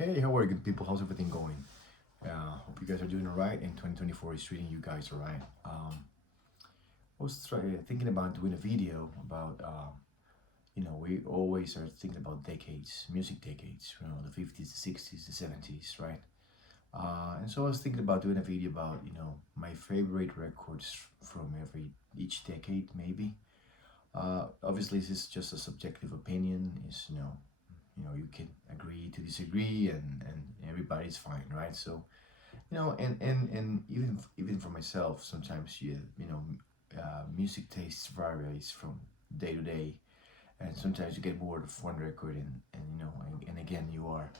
Hey, how are you good people? How's everything going? Hope you guys are doing alright and 2024 is treating you guys alright. I was thinking about doing a video about, we always are thinking about decades, music decades, the 50s, the 60s, the 70s, right? And so I was thinking about doing a video about, my favorite records from each decade, maybe. Obviously, this is just a subjective opinion, you can agree to disagree and everybody's fine, right? So and even for myself sometimes music tastes varies from day to day, and sometimes you get bored of one record and again you are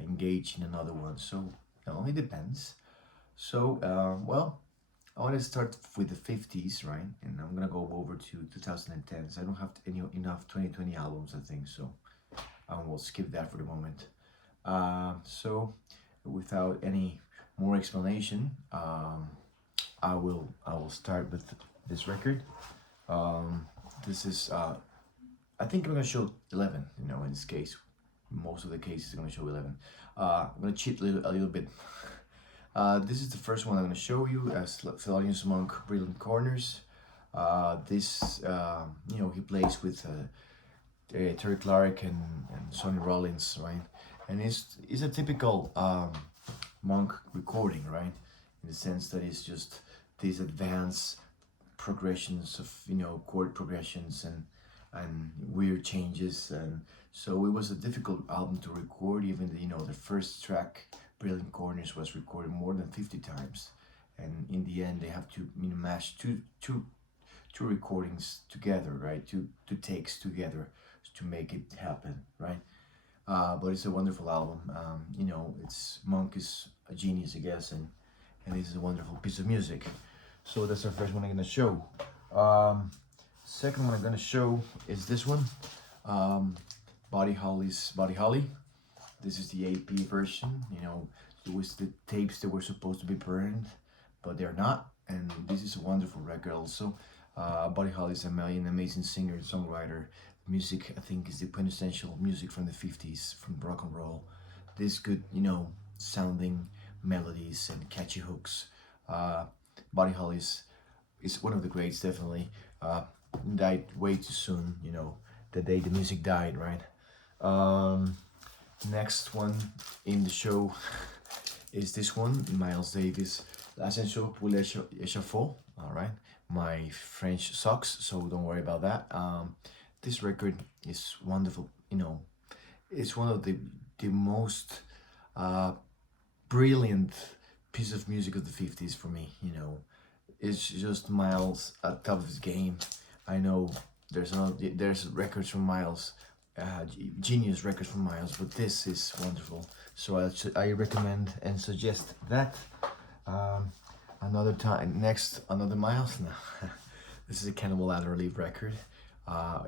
engaged in another one, so it depends. So well, I want to start with the 50s, right? And I'm gonna go over to 2010s. I don't have enough 2020 albums, I think, so I will skip that for the moment. So, without any more explanation, I will start with this record. Um, this is I think I'm gonna show 11. In this case, most of the cases I'm gonna show 11. I'm gonna cheat a little bit. This is the first one I'm gonna show you as Thelonious Monk, Brilliant Corners. This he plays with Terry Clark and Sonny Rollins, right? And it's a typical Monk recording, right? In the sense that it's just these advanced progressions of chord progressions and weird changes, and so it was a difficult album to record. Even the first track, Brilliant Corners, was recorded more than 50 times, and in the end they have to mash two recordings together, right? Two takes together to make it happen, right? But it's a wonderful album. It's Monk is a genius, I guess, and this is a wonderful piece of music. So that's our first one I'm gonna show. Second one I'm gonna show is this one, Buddy Holly's Buddy Holly. This is the AP version. It was the tapes that were supposed to be burned, but they're not. And this is a wonderful record also. Buddy Holly is an amazing singer and songwriter. Music, I think, is the quintessential music from the 50s, from rock and roll. This good, sounding melodies and catchy hooks. Buddy Holly is one of the greats, definitely. Died way too soon, the day the music died, right? Next one in the show is this one, Miles Davis, L'Ascension pour l'échafaud, all right? My French sucks, so don't worry about that. This record is wonderful. It's one of the most brilliant piece of music of the 50s for me. It's just Miles at top of his game. I know there's records from Miles, genius records from Miles, but this is wonderful. So I recommend and suggest that. Another Miles. No, this is a Cannibal Adderley record.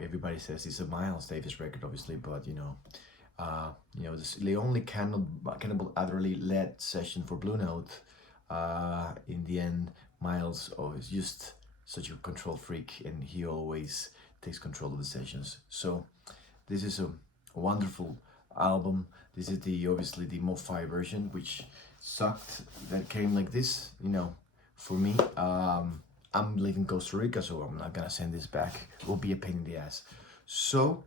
Everybody says it's a Miles Davis record, obviously, but this the only Cannibal Adderley led session for Blue Note. In the end, Miles is just such a control freak, and he always takes control of the sessions. So this is a wonderful album. This is obviously the Mo-Fi version, which sucked that came like this. For me, I'm living in Costa Rica, so I'm not gonna send this back. It will be a pain in the ass. So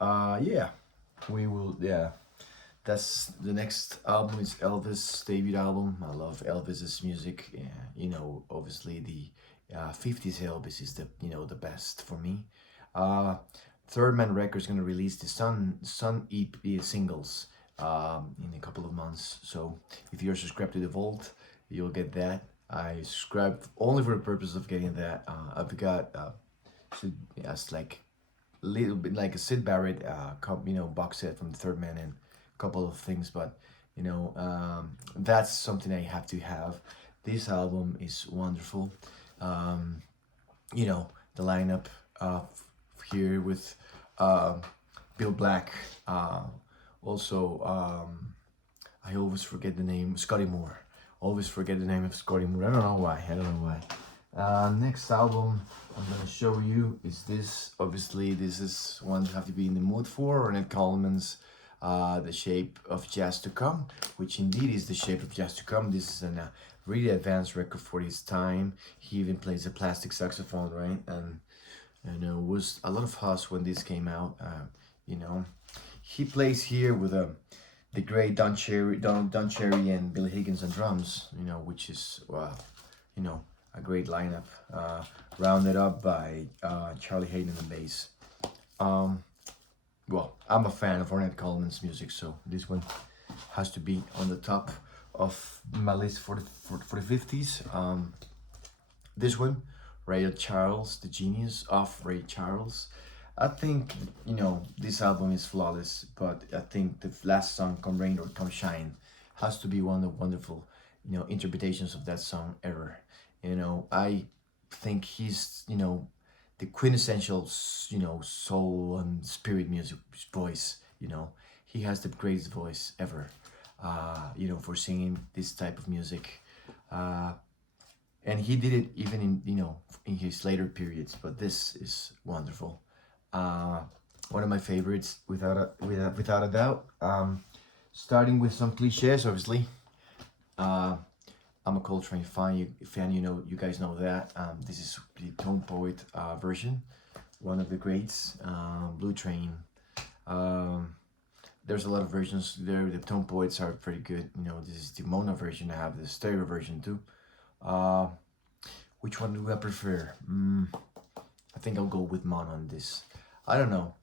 yeah, that's the next album. Is Elvis' debut album. I love Elvis's music. Obviously the 50s Elvis is the best for me. Third Man Records gonna release the Sun EP singles in a couple of months. So if you're subscribed to the Vault, you'll get that. I subscribed only for the purpose of getting that. I've got as like a little bit like a Sid Barrett box set from the Third Man and a couple of things, but that's something I have to have. This album is wonderful. The lineup here with Bill Black. Also, I always forget the name, Scotty Moore. Always forget the name of Scotty Moore. I don't know why. Next album I'm gonna show you is this. Obviously, this is one you have to be in the mood for. Ornette Coleman's The Shape of Jazz to Come, which indeed is The Shape of Jazz to Come. This is a really advanced record for his time. He even plays a plastic saxophone, right? And it was a lot of fuss when this came out. You know, he plays here with the great Don Cherry and Bill Higgins on drums. You know, which is a great lineup. Rounded up by Charlie Hayden on bass. Well, I'm a fan of Ornette Coleman's music, so this one has to be on the top of my list for the 50s. This one, Ray Charles, the genius of Ray Charles. I think, this album is flawless, but I think the last song, Come Rain or Come Shine, has to be one of the wonderful, interpretations of that song ever. I think he's, the quintessential, soul and spirit music voice. He has the greatest voice ever, for singing this type of music. And he did it even in his later periods, but this is wonderful. One of my favorites, without a doubt. Starting with some cliches, obviously. I'm a Coltrane fan. You guys know that. This is the Tone Poet version, one of the greats. Blue Train. There's a lot of versions there. The Tone Poets are pretty good. This is the mono version. I have the stereo version too. Which one do I prefer? I think I'll go with mono on this. I don't know.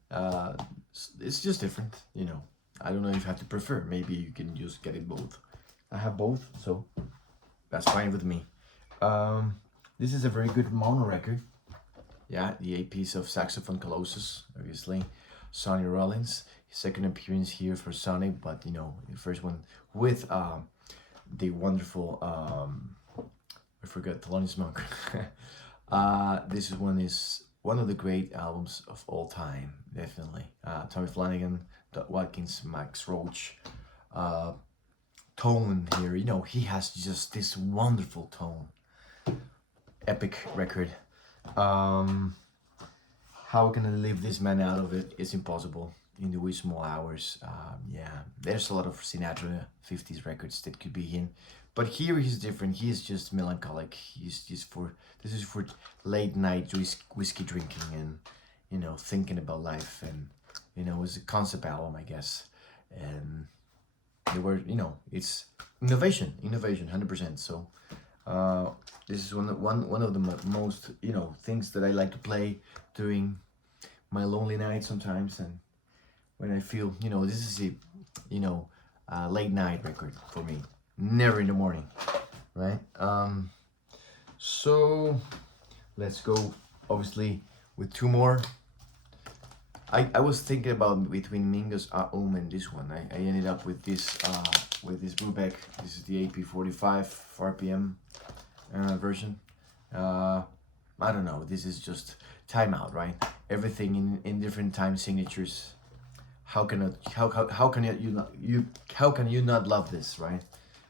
It's just different. I don't know if you have to prefer. Maybe you can just get it both. I have both, so that's fine with me. This is a very good mono record. Yeah, the 8 piece of Saxophone Colossus, obviously. Sonny Rollins, his second appearance here for Sonny, but the first one with the wonderful I forgot Thelonious Monk. This is one of the great albums of all time, definitely. Tommy Flanagan, Dot Watkins, Max Roach. Tone here, he has just this wonderful tone. Epic record. How can I leave this man out of it? It's impossible. In the wee small hours. Yeah, there's a lot of Sinatra 50s records that could be in, but here he's different. He is just melancholic. This is for late night whiskey drinking and thinking about life, and it was a concept album, I guess, and they were it's innovation 100%. So this is one of the most things that I like to play during my lonely nights sometimes, and when I feel this is a late night record for me, never in the morning, right? So let's go obviously with two more. I was thinking about between Mingus and this one. I ended up with this Brubeck. This is the AP45 RPM version. I don't know. This is just timeout, right? Everything in different time signatures. How can you not love this, right?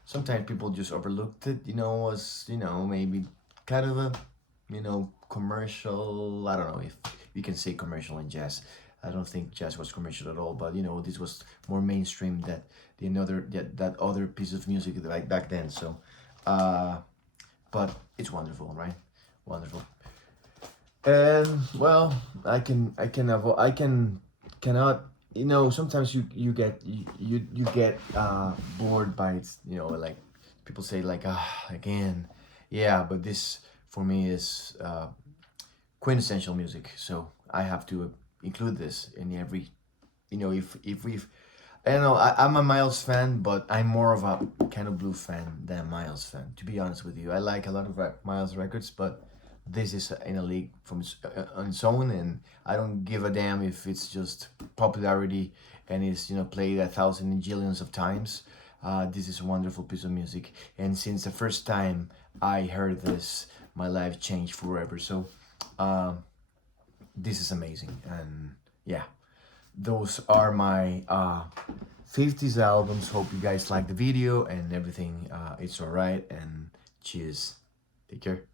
Sometimes people just overlooked it. Was maybe kind of a commercial. I don't know if you can say commercial in jazz. I don't think jazz was commercial at all, but this was more mainstream that other piece of music like back then. So, but it's wonderful, right? Wonderful. And well, cannot. Sometimes you get bored by it. Like people say like again, yeah. But this for me is quintessential music. So I have to include this in every, if we've, I don't know, I'm a Miles fan, but I'm more of a Kind of Blue fan than Miles fan, to be honest with you. I like a lot of Miles records, but this is in a league on its own, and I don't give a damn if it's just popularity and it's played 1,000 jillions of times. This is a wonderful piece of music, and since the first time I heard this, my life changed forever. So this is amazing, and yeah, those are my 50s albums. Hope you guys like the video and everything. It's all right, and cheers. Take care.